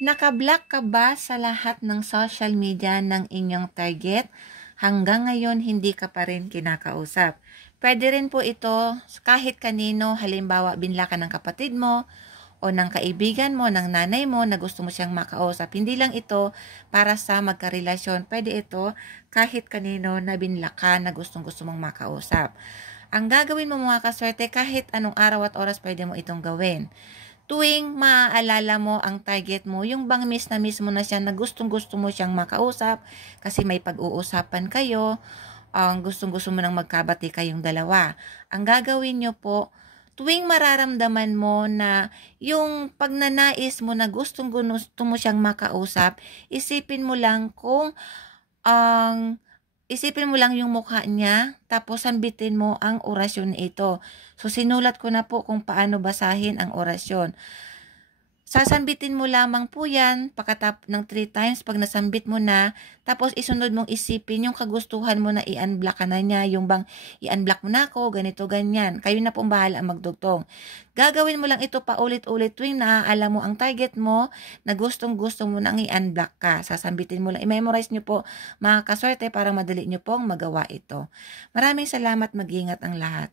Nakablock ka ba sa lahat ng social media ng inyong target? Hanggang ngayon hindi ka pa rin kinakausap. Pwede rin po ito kahit kanino, halimbawa binla ka ng kapatid mo o ng kaibigan mo, ng nanay mo na gusto mo siyang makausap. Hindi lang ito para sa magkarelasyon. Pwede ito kahit kanino na binla ka na gustong gusto mong makausap. Ang gagawin mo mga kaswerte, kahit anong araw at oras pwede mo itong gawin. Tuwing maaalala mo ang target mo, yung bang miss na miss mo na siya na gustong gusto mo siyang makausap kasi may pag-uusapan kayo, ang gustong gusto mo nang magkabati kayong dalawa. Ang gagawin nyo po, tuwing mararamdaman mo na yung pagnanais mo na gustong gusto mo siyang makausap, isipin mo lang yung mukha niya, tapos sambitin mo ang orasyon na ito. So, sinulat ko na po kung paano basahin ang orasyon. Sasambitin mo lamang po yan pagkatapos ng 3 times pag nasambit mo na, tapos isunod mong isipin yung kagustuhan mo na i-unblock ka na niya, yung bang i-unblock mo na ako, ganito, ganyan. Kayo na pong bahala ang magdugtong. Gagawin mo lang ito paulit-ulit tuwing naaalam mo ang target mo na gustong-gusto mo nang i-unblock ka. Sasambitin mo lang, i-memorize nyo po mga kaswerte para madali nyo pong magawa ito. Maraming salamat, mag-ingat ang lahat.